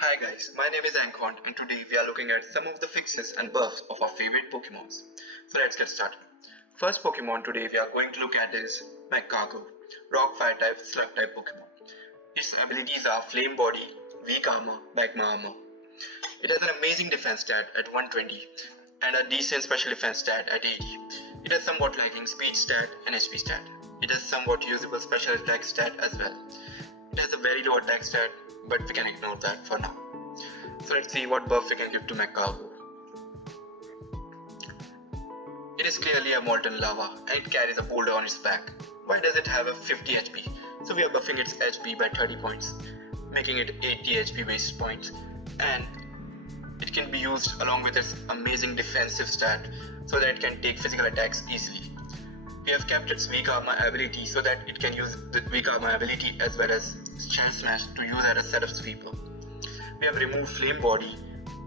Hi guys, my name is AnkHaunt and today we are looking at some of the fixes and buffs of our favorite Pokemons. So let's get started. First Pokemon today we are going to look at is Magcargo, Rock Fire type Slug type Pokemon. Its abilities are Flame Body, Weak Armor, Magma Armor. It has an amazing defense stat at 120 and a decent special defense stat at 80. It has somewhat lagging speed stat and HP stat. It has somewhat usable special attack stat as well. It has a very low attack stat, but we can ignore that for now. So let's see what buff we can give to Magcargo. It is clearly a molten lava and it carries a boulder on its back. Why does it have a 50 HP? So we are buffing its HP by 30 points, making it 80 HP base points, and it can be used along with its amazing defensive stat so that it can take physical attacks easily. We have kept its weak armor ability so that it can use the weak armor ability as well as Sandslash to use as a setup sweeper. We have removed Flame Body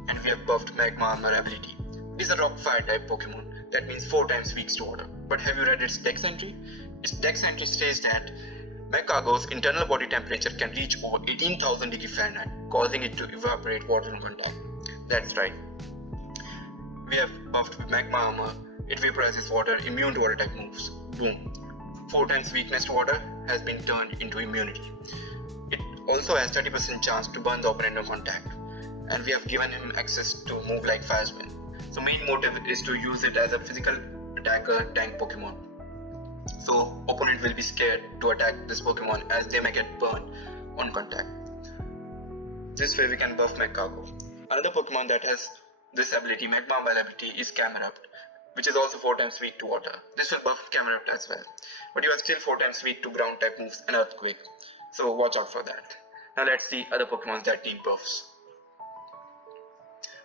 and we have buffed Magma Armor ability. It is a Rock Fire type Pokemon, that means 4 times weak to water. But have you read its dex entry? Its dex entry says that Magcargo's internal body temperature can reach over 18,000 degrees Fahrenheit, causing it to evaporate water in contact. That's right. We have buffed with Magma Armor. It vaporizes water, immune to water type moves. Boom. 4 times weakness to water has been turned into immunity. It also has 30% chance to burn the opponent on contact, and we have given him access to move like Fire Spin. So main motive is to use it as a physical attacker tank Pokemon. So opponent will be scared to attack this Pokemon as they may get burned on contact. This way we can buff Magcargo. Another Pokemon that has this ability, Magma ability, is Camerupt, which is also 4 times weak to water. This will buff Camerupt as well, but you are still 4 times weak to ground type moves and Earthquake, so watch out for that. Now let's see other Pokemon that need buffs.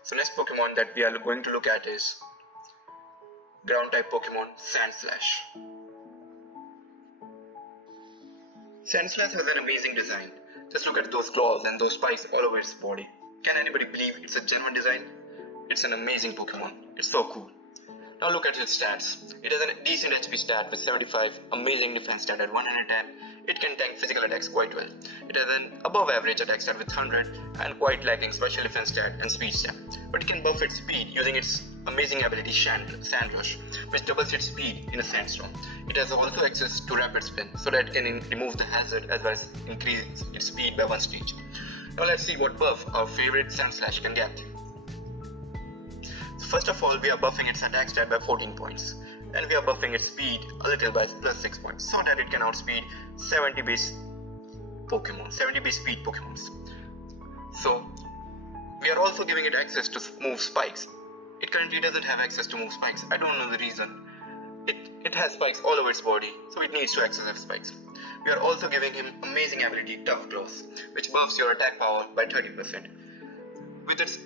So next Pokemon that we are going to look at is ground type Pokemon Sandslash. Sandslash has an amazing design. Just look at those claws and those spikes all over its body. Can anybody believe it's a genuine design? It's an amazing Pokemon. It's so cool. Now look at its stats. It has a decent HP stat with 75, amazing defense stat at 110. It can tank physical attacks quite well. It has an above average attack stat with 100 and quite lacking special defense stat and speed stat. But it can buff its speed using its amazing ability Sandrush, which doubles its speed in a sandstorm. It has also access to Rapid Spin so that it can remove the hazard as well as increase its speed by 1 stage. Now let's see what buff our favorite Sandslash can get. So first of all, we are buffing its attack stat by 14 points, and we are buffing its speed a little by plus 6 points so that it can outspeed 70 base speed Pokemons. So we are also giving it access to move spikes. It currently doesn't have access to move spikes. I don't know the reason. It has spikes all over its body, so it needs to access spikes. We are also giving him amazing ability Tough Claws, which buffs your attack power by 30%. With its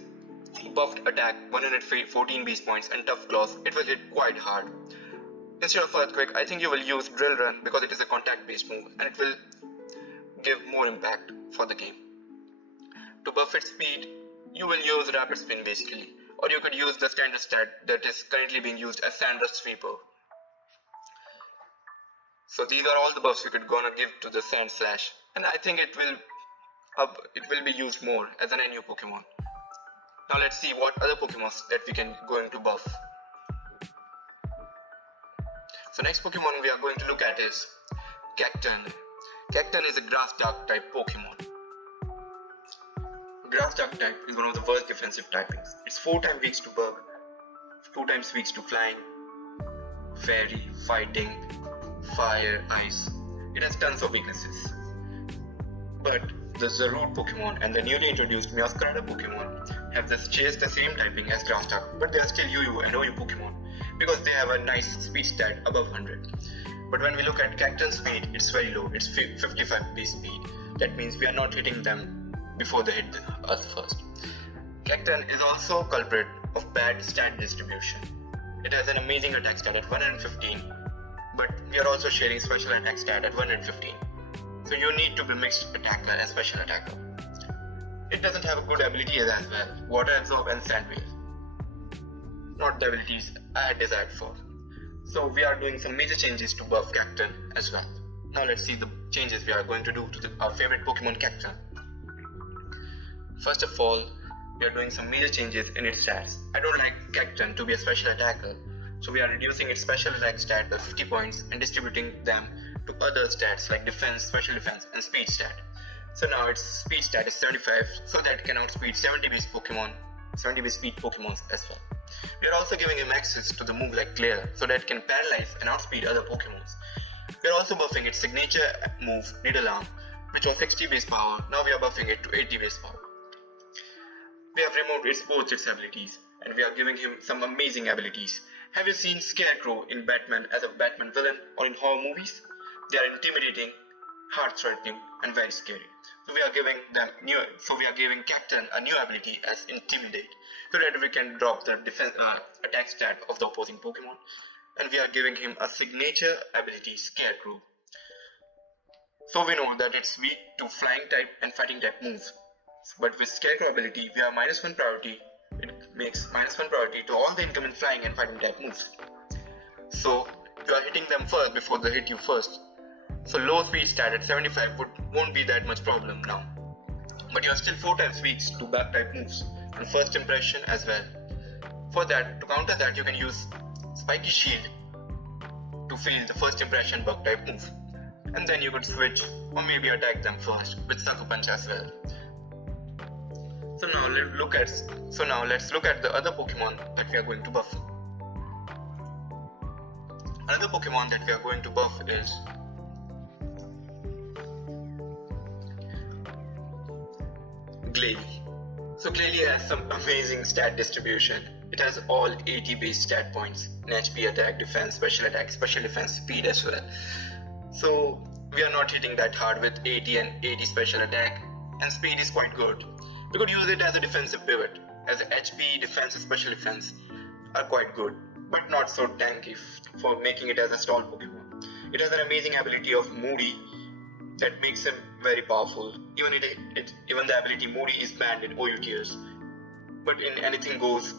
buffed attack 114 base points and Tough Claws, it will hit quite hard. Instead of Earthquake, I think you will use Drill Run because it is a contact based move and it will give more impact for the game. To buff its speed, you will use Rapid Spin basically, or you could use the standard stat that is currently being used as Sandrush Sweeper. So these are all the buffs you could gonna give to the Sandslash, and I think it will be used more as an NU Pokemon. Now let's see what other Pokemon that we can going to buff. So next Pokemon we are going to look at is Cacturne. Cacturne is a Grass Dark type Pokemon. Grass Dark type is one of the worst defensive typings. It's 4 times weak to Bug, 2 times weak to Flying, Fairy, Fighting, Fire, Ice. It has tons of weaknesses. But the Zarude Pokemon and the newly introduced Magcargo Pokemon have chased the same typing as Grass Dark, but they are still UU and OU Pokemon because they have a nice speed stat above 100. But when we look at Cacturne's speed, it's very low. It's 55 base speed. That means we are not hitting them before they hit us first. Cacturne is also a culprit of bad stat distribution. It has an amazing attack stat at 115, but we are also sharing special attack stat at 115. So you need to be mixed attacker and special attacker. It doesn't have a good ability as well, Water Absorb and Sand Wave. Not the abilities I had desired for. So we are doing some major changes to buff Cacturne as well. Now let's see the changes we are going to do to our favorite Pokemon Cacturne. First of all, we are doing some major changes in its stats. I don't like Cacturne to be a special attacker, so we are reducing its special attack stat by 50 points and distributing them to other stats like defense, special defense and speed stat. So now its speed stat is 75, so that it can outspeed 70 base speed Pokemons as well. We are also giving him access to the move like Glalie, so that it can paralyze and outspeed other Pokemons. We are also buffing its signature move Needle Arm, which was 60 base power. Now we are buffing it to 80 base power. We have removed both its abilities, and we are giving him some amazing abilities. Have you seen Scarecrow in Batman as a Batman villain or in horror movies? They are intimidating, heart-threatening, and very scary. So we are giving Cacturne a new ability as Intimidate, so that we can drop the defense attack stat of the opposing Pokemon. And we are giving him a signature ability Scarecrow. So we know that it's weak to flying type and fighting type moves. But with Scarecrow ability, we have -1 priority. It makes -1 priority to all the incoming flying and fighting type moves. So you are hitting them first before they hit you first. So low speed stat at 75 won't be that much problem now. But you are still 4 times weak to bug type moves and first impression as well. For that, to counter that, you can use Spiky Shield to fail the first impression bug type move. And then you could switch or maybe attack them first with Sucker Punch as well. So now let's look at the other Pokemon that we are going to buff. Another Pokemon that we are going to buff is Glalie. So Glalie has some amazing stat distribution. It has all 80 base stat points in HP, attack, defense, special attack, special defense, speed as well. So we are not hitting that hard with 80 and 80 special attack, and speed is quite good. We could use it as a defensive pivot, as HP, defense and special defense are quite good, but not so tanky for making it as a stall Pokemon. It has an amazing ability of Moody that makes him very powerful. Even the ability Moody is banned in OU tiers. But in Anything Goes,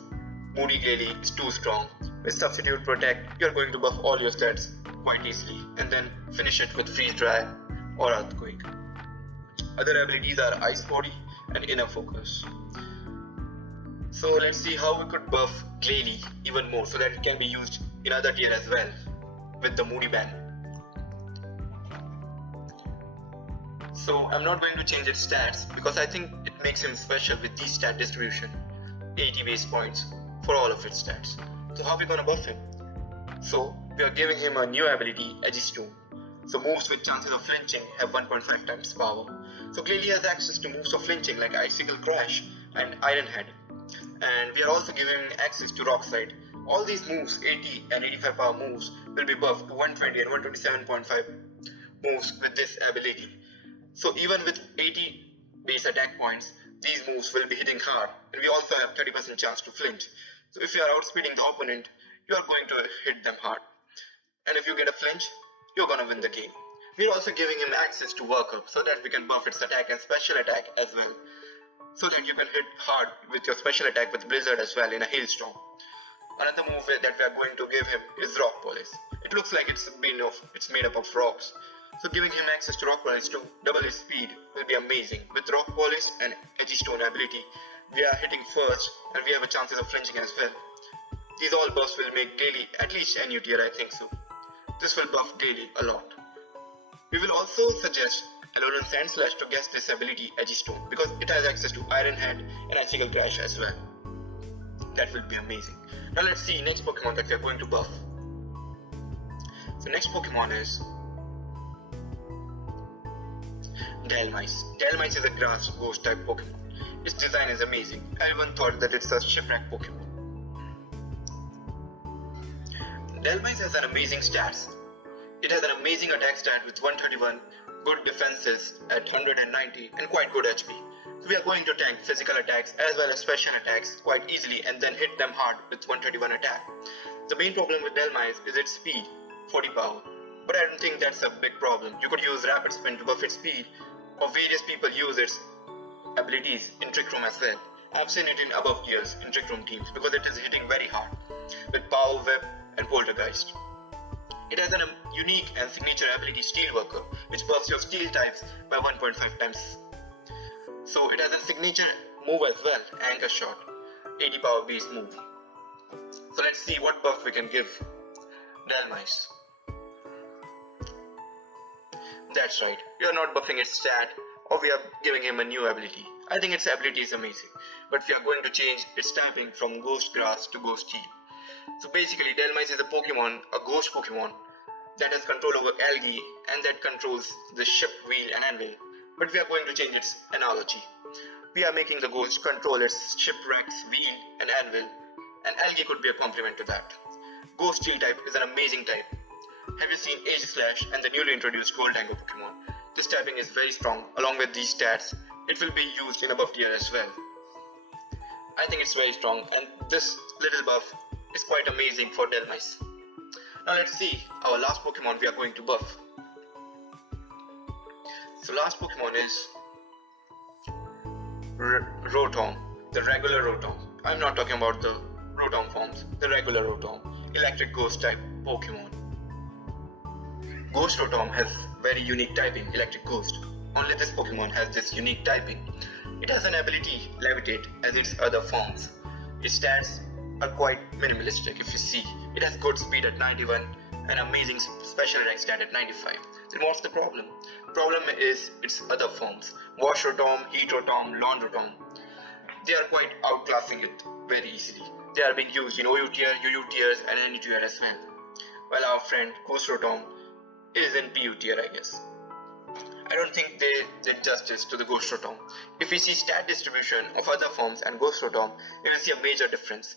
Moody Glalie is too strong. With Substitute Protect, you are going to buff all your stats quite easily and then finish it with Freeze Dry or Earthquake. Other abilities are Ice Body and Inner Focus. So let's see how we could buff Glalie even more so that it can be used in other tier as well with the Moody ban. So I'm not going to change its stats because I think it makes him special with these stat distribution, 80 base points for all of its stats. So how are we gonna buff him? So we are giving him a new ability, Edgestone. So moves with chances of flinching have 1.5 times power. So Glalie has access to moves of flinching like Icicle Crash and Iron Head. And we are also giving him access to Rock Slide. All these moves, 80 and 85 power moves, will be buffed to 120 and 127.5 moves with this ability. So even with 80 base attack points, these moves will be hitting hard, and we also have 30% chance to flinch. So if you are outspeeding the opponent, you are going to hit them hard. And if you get a flinch, you're gonna win the game. We're also giving him access to Work Up so that we can buff its attack and special attack as well. So that you can hit hard with your special attack with Blizzard as well in a Hailstorm. Another move that we are going to give him is Rock Polish. It looks like it's made up of rocks. So giving him access to Rock Polish to double his speed will be amazing. With Rock Polish and Edgestone ability, we are hitting first and we have a chances of flinching as well. These all buffs will make Glalie at least NU tier, I think so. This will buff Glalie a lot. We will also suggest Alolan Sandslash to guess this ability Edgestone because it has access to Iron Head and Icicle Crash as well. That will be amazing. Now let's see next Pokemon that we are going to buff. So next Pokemon is Dhelmise. Dhelmise is a grass ghost type Pokemon. Its design is amazing. Everyone thought that it's a shipwreck Pokemon. Dhelmise has an amazing stats. It has an amazing attack stat with 131, good defenses at 190 and quite good HP. So we are going to tank physical attacks as well as special attacks quite easily and then hit them hard with 131 attack. The main problem with Dhelmise is its speed, 40 power. But I don't think that's a big problem. You could use Rapid Spin to buff its speed, or various people use its abilities in Trick Room as well. I've seen it in above tiers in Trick Room teams because it is hitting very hard with Power Whip and Poltergeist. It has a unique and signature ability Steel Worker, which buffs your steel types by 1.5 times. So it has a signature move as well, Anchor Shot, 80 power base move. So let's see what buff we can give Dhelmise. That's right, we are not buffing its stat or we are giving him a new ability. I think its ability is amazing, but we are going to change its typing from Ghost Grass to Ghost Steel. So basically Dhelmise is a Pokemon, a ghost Pokemon that has control over Algae and that controls the ship, wheel and anvil. But we are going to change its analogy. We are making the ghost control its shipwrecks, wheel and anvil, and Algae could be a complement to that. Ghost Steel type is an amazing type. Have you seen Sandslash and the newly introduced Gold Tango Pokemon? This typing is very strong. Along with these stats, it will be used in above tier as well. I think it's very strong and this little buff is quite amazing for Dhelmise. Now let's see our last Pokemon we are going to buff. So last Pokemon is Rotom, the regular Rotom. I'm not talking about the Rotom forms, the regular Rotom, electric ghost type Pokemon. Ghost Rotom has very unique typing, electric ghost. Only this Pokemon has this unique typing. It has an ability, Levitate, as its other forms. Its stats are quite minimalistic if you see. It has good speed at 91 and amazing special attack stat at 95. Then what's the problem? Problem is its other forms. Wash Rotom, Heat Rotom, Lawn Rotom. They are quite outclassing it very easily. They are being used in OU tier, UU tiers and NU tier as well. While our friend Ghost Rotom is in PU tier, I guess. I don't think they did justice to the Ghost Rotom. If we see stat distribution of other forms and Ghost Rotom, we will see a major difference.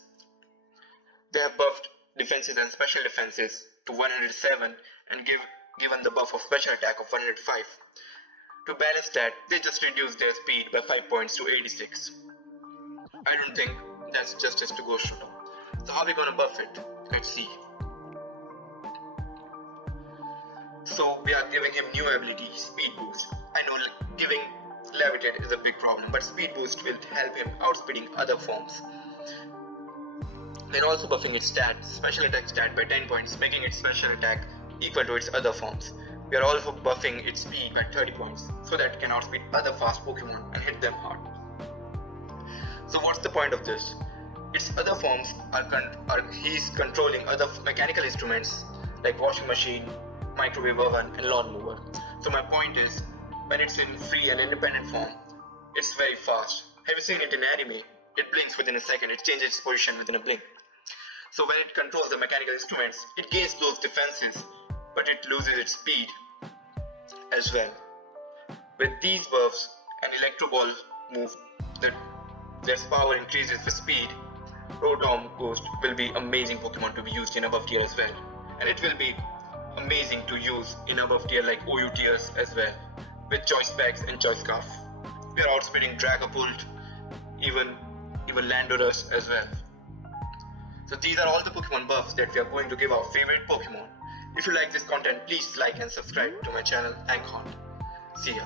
They have buffed defenses and special defenses to 107 and given the buff of special attack of 105. To balance that, they just reduced their speed by 5 points to 86. I don't think that's justice to Ghost Rotom. So how are we gonna buff it? Let's see. So we are giving him new ability, Speed Boost. I know giving Levitate is a big problem, but Speed Boost will help him outspeeding other forms. We're also buffing its stat, special attack stat by 10 points, making its special attack equal to its other forms. We are also buffing its speed by 30 points, so that it can outspeed other fast Pokemon and hit them hard. So what's the point of this? Its other forms he's controlling other mechanical instruments like washing machine, microwave oven and lawn mower. So my point is, when it's in free and independent form, it's very fast. Have you seen it in anime? It blinks within a second, it changes its position within a blink. So when it controls the mechanical instruments, it gains those defenses, but it loses its speed as well. With these buffs, an Electro Ball move that their power increases with speed, Rotom Ghost will be amazing Pokemon to be used in above tier as well. And it will be amazing to use in above tier like OU tiers as well, with Choice Specs and Choice Scarf. We are outspeeding Dragapult, even Landorus as well. So these are all the Pokemon buffs that we are going to give our favorite Pokemon. If you like this content, please like and subscribe to my channel AnkHaunt. See ya.